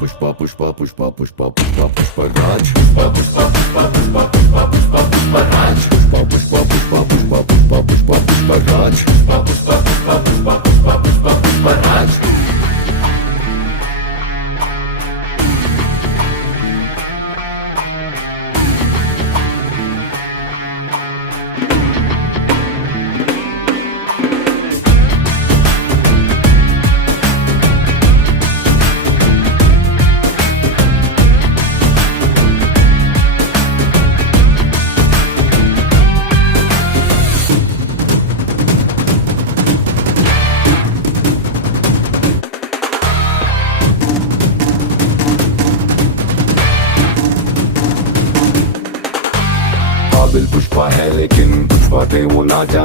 पुष्पा पुष्पा पुष्पा पुष्पा पुष्पा पुष्पराज पुष्पा पुष्पा पुष्पा पुष्पा पुष्पा पुष्पा पुष्पराज पुष्पा पुष्पा पुष्पा पुष्पा पुष्पा पुष्पा पुष्पराज पुष्पा पुष्पा पुष्पा पुष्पा पुष्पा पुष्पा पुष्पराज काबिल पुष्पा है लेकिन पुष्पा थे वो ना जाने